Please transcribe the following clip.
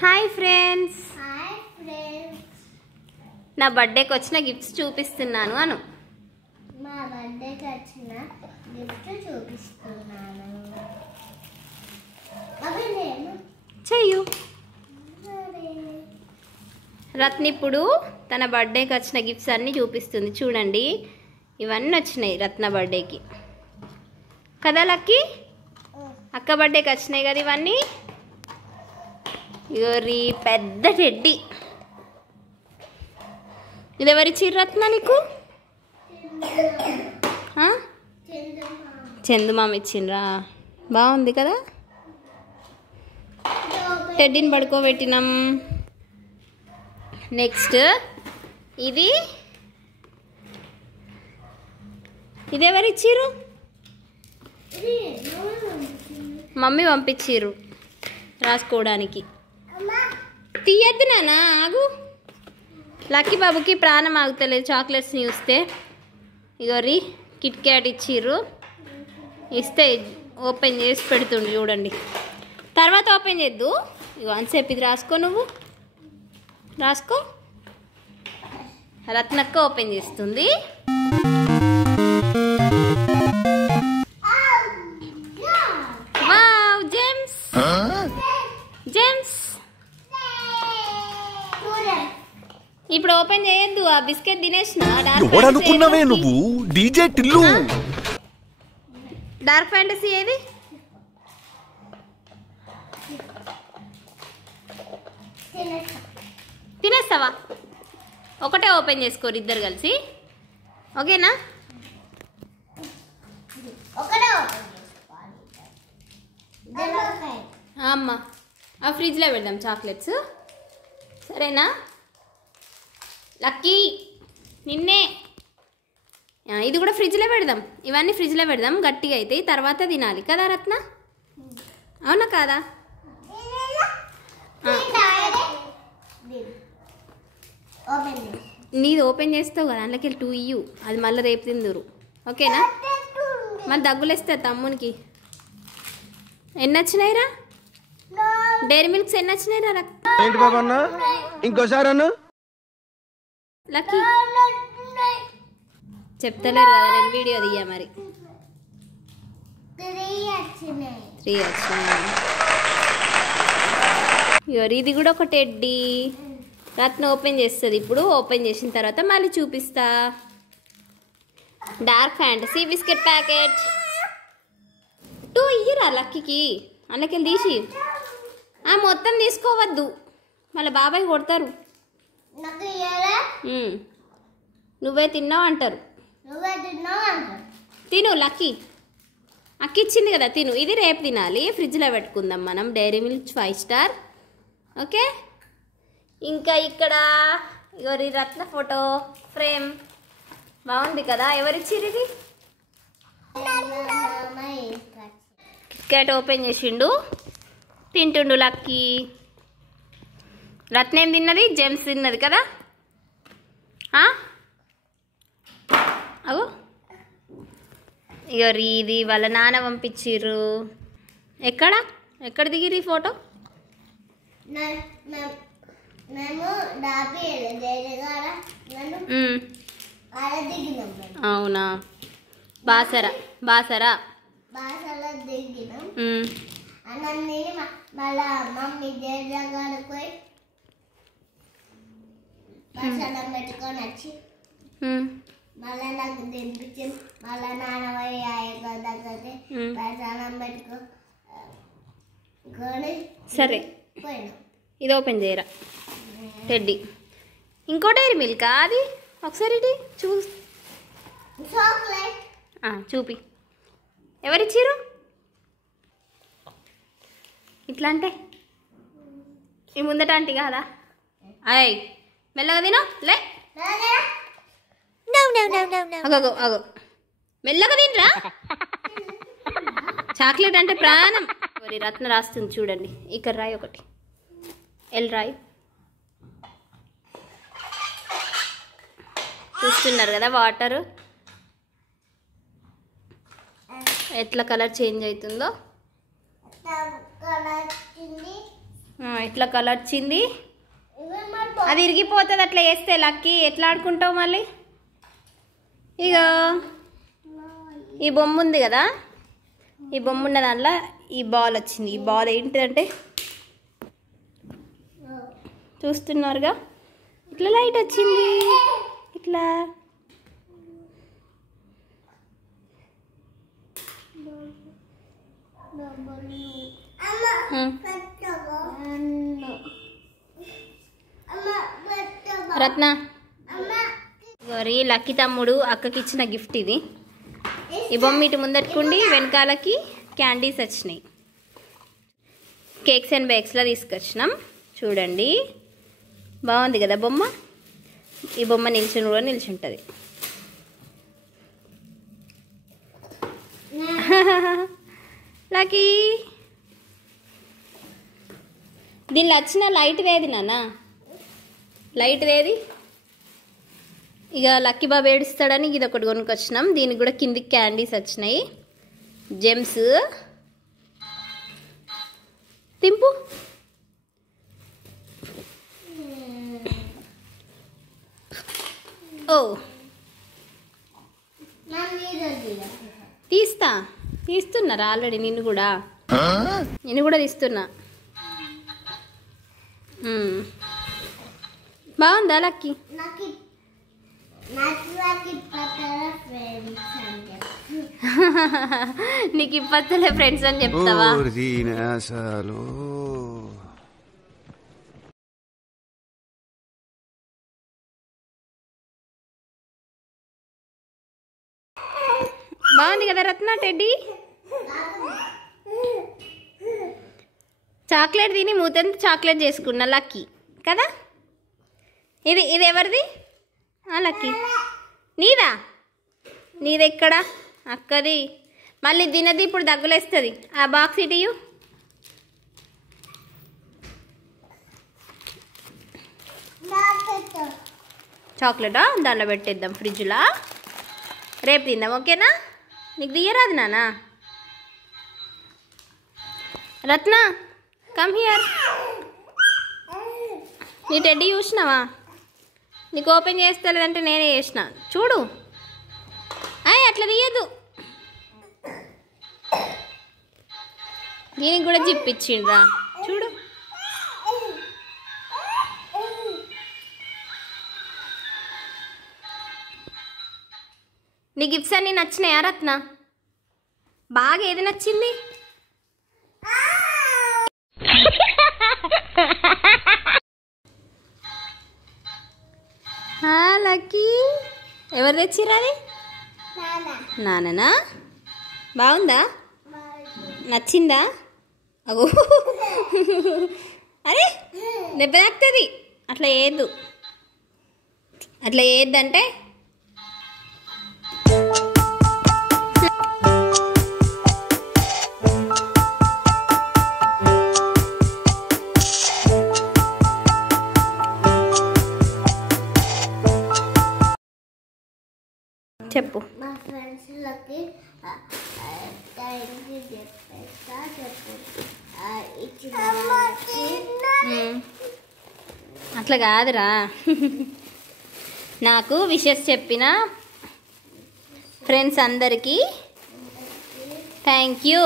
Hi friends, నా బర్త్డేకి వచ్చిన గిఫ్ట్స్ చూపిస్తున్నాను అను. మా బర్త్డేకి వచ్చిన గిఫ్ట్ చూపిస్తున్నాను. చెయ్యు. రత్న ఇప్పుడు తన బర్త్డేకి వచ్చిన గిఫ్ట్స్ అన్నీ చూపిస్తుంది. చూడండి, ఇవన్నీ వచ్చినాయి రత్న బర్త్డేకి కదా. లక్కీ అక్క బర్త్డేకి వచ్చినాయి కదా ఇవన్నీ. ఇగోరి పెద్ద టెడ్డీ. ఇది ఎవరిచ్చిర్రు రత్న నీకు? చందుమామ ఇచ్చిండ్రా. బాగుంది కదా. టెడ్డీని పడుకోబెట్టినాం. నెక్స్ట్ ఇది ఎవరిచ్చిర్రు? మమ్మీ పంపించిర్రు రాసుకోవడానికి. తీయద్దు నాన్న, ఆగు. లక్కీ బాబుకి ప్రాణం ఆగుతలేదు చాక్లెట్స్ని చూస్తే. ఇగోరి కిట్ క్యాట్ ఇచ్చిర్రు. ఇస్తే ఓపెన్ చేసి పెడుతుండు చూడండి. తర్వాత ఓపెన్ చేద్దు. ఇగో అంతసేపు ఇది రాసుకో, నువ్వు రాసుకో. రత్నక్క ఓపెన్ చేస్తుంది. Wow, James James. ఇప్పుడు ఓపెన్ చేయొద్దు, ఆ బిస్కెట్ తినేసిన. నువ్వు డీజే టిల్లు. డార్క్ ఫ్యాంటసీ ఏది? తినేస్తావా? ఒకటే ఓపెన్ చేసుకోరు ఇద్దరు కలిసి, ఓకేనా? అమ్మ, ఆ ఫ్రిడ్జ్లో పెడదాం చాక్లెట్స్, సరేనా? లక్కీ నిన్నే. ఇది కూడా ఫ్రిడ్జ్లో పెడదాం. ఇవన్నీ ఫ్రిడ్జ్లో పెడదాం, గట్టిగా అవుతాయి, తర్వాత తినాలి కదా రత్న. అవునా కాదా? నీది ఓపెన్ చేస్తావు కదా, అందులోకి 2 ఇయ్యు. అది మళ్ళీ రేపు తిందురు, ఓకేనా? మళ్ళీ దగ్గులేస్తే తమ్మునికి. ఎన్ని వచ్చినాయిరా డైరీ మిల్క్స్? ఎన్ని వచ్చినాయిరా? ఏంటి బాబా అన్న, ఇంకోసారి అన్న. లక్కీ చెప్తలేరు కదా, నేను వీడియో దియ్యా. మరి 3 వచ్చినాయి. ఇది కూడా ఒక టెడ్డీ. రత్న ఓపెన్ చేస్తుంది ఇప్పుడు. ఓపెన్ చేసిన తర్వాత మళ్ళీ చూపిస్తా. Dark fantasy biscuit packet 2 ఇయ్యరా లక్కీకి. అందులోకి తీసి మొత్తం తీసుకోవద్దు, మళ్ళీ బాబాయ్ కొడతారు. నువ్వే తిన్నావు అంటారు. తిను లక్కీ, అక్క ఇచ్చింది కదా, తిను. ఇది రేపు తినాలి, ఫ్రిడ్జ్లో పెట్టుకుందాం మనం. Dairy Milk 5 Star, okay? ఇంకా ఇక్కడ ఎవరి రత్న ఫోటో ఫ్రేమ్ బాగుంది కదా. ఎవరిచ్చిర్రు ఇది? కిట్కాట్ ఓపెన్ చేసిండు, తింటుండు లక్కీ. రత్న ఏం తిన్నది? జెమ్స్ తిన్నది కదా. అగో ఇగో ఇది వాళ్ళ నాన్న పంపించిర్రు. ఎక్కడ దిగిర్రు ఈ ఫోటో? అవునా? బాసరా దిగినాం. మళ్ళా మమ్మీ దగ్గరకు పోయి ప్రసాదం పెట్టుకొని వచ్చి మళ్ళా నాకు తినిపించింది. మళ్ళా నాన్న పోయి దగ్గరికి ప్రసాదం పెట్టుకొని సరే పోయినా. ఇది ఓపెన్ చేయరా టెడ్డీ. ఇంకో డైరీ మిల్కా అది? ఒకసారి ఇది చూపి. ఎవరిచ్చిర్రు? ఇట్లా అంటే ఈ ముందట ఆంటీ కాదా? అయ్ మెల్లగా తిను. లే అగో అగో, మెల్లగా తినరా. చాక్లెట్ అంటే ప్రాణం. మరి రత్న రాస్తుంది చూడండి. ఇక్కడ రాయి ఒకటి, ఎల్ రాయి. చూస్తున్నారు కదా వాటర్ ఎట్లా కలర్ చేంజ్ అవుతుందో. ఇట్లా కలర్ వచ్చింది. అది ఇరిగిపోతుంది అట్లా వేస్తే. లక్కీ ఎట్లా ఆడుకుంటావు మళ్ళీ? ఇక ఈ బొమ్మ ఉంది కదా, ఈ బొమ్మ ఉన్న దాంట్లో ఈ బాల్ వచ్చింది. ఈ బాల్ ఏంటిదంటే చూస్తున్నారుగా, ఇట్లా లైట్ వచ్చింది. ఇట్లా రత్న గౌరీ లక్కీ తమ్ముడు అక్కకి ఇచ్చిన గిఫ్ట్ ఇది. ఈ బొమ్మ ఇటు ముందట్టుకుండి వెనకాలకి క్యాండీస్ వచ్చినాయి. కేక్స్ అండ్ బేక్స్లో తీసుకొచ్చినాం. చూడండి బాగుంది కదా బొమ్మ. ఈ బొమ్మ నిల్చుని కూడా నిల్చుంటుంది. లక్కీ దీనిలో వచ్చిన లైట్ వేది నాన్న, లైట్ వేది. ఇక లక్కీ బాబు ఏడుస్తాడని ఇది ఒకటి కొనుక్కొచ్చినాం. దీనికి కూడా కిందికి క్యాండీస్ వచ్చినాయి, జెమ్స్. తింపు ఓ తీస్తున్నారా ఆల్రెడీ. నిన్ను కూడా తీస్తున్నా. బాగుందా లక్కీ? నీకు ఇప్పలే ఫ్రెండ్స్ అని చెప్తావా? బాగుంది కదా రత్న టెడ్డీ? చాక్లెట్ తిని మూతంత చాక్లెట్ చేసుకున్నా లక్కీ కదా. ఇది ఎవరిది లక్కీ? నీదా? నీదెక్కడా? అక్కది. మళ్ళీ తినది ఇప్పుడు దగ్గులేస్తుంది. ఆ బాక్స్ ఇటు చాక్లెటా దాంట్లో పెట్టేద్దాం ఫ్రిడ్జ్లో, రేపు తిందాం. ఓకేనా? నీకు దియ్యరాదు నానా. రత్న కమ్ హియర్. నీ టెడ్డీ చూసినావా? నీకు ఓపెన్ చేస్తలేదంటే నేనే చేసిన. చూడు అట్లా తీయదు. దీనికి కూడా జిప్పిచ్చిండ్రా చూడు. నీ గిఫ్ట్స్ అన్నీ నచ్చినాయా రత్న? బాగా ఏది నచ్చింది? లక్కీ ఎవరు తెచ్చిర్రు? అది నాన్ననా? బాగుందా? నచ్చిందా? అగో అరే దెబ్బ తాకుతుంది. అట్లా వేయద్దంటే చెప్పు. మా ఫ్రెండ్స్లకి అట్లా కాదురా, నాకు విషెస్ చెప్పిన ఫ్రెండ్స్ అందరికీ థ్యాంక్ యూ.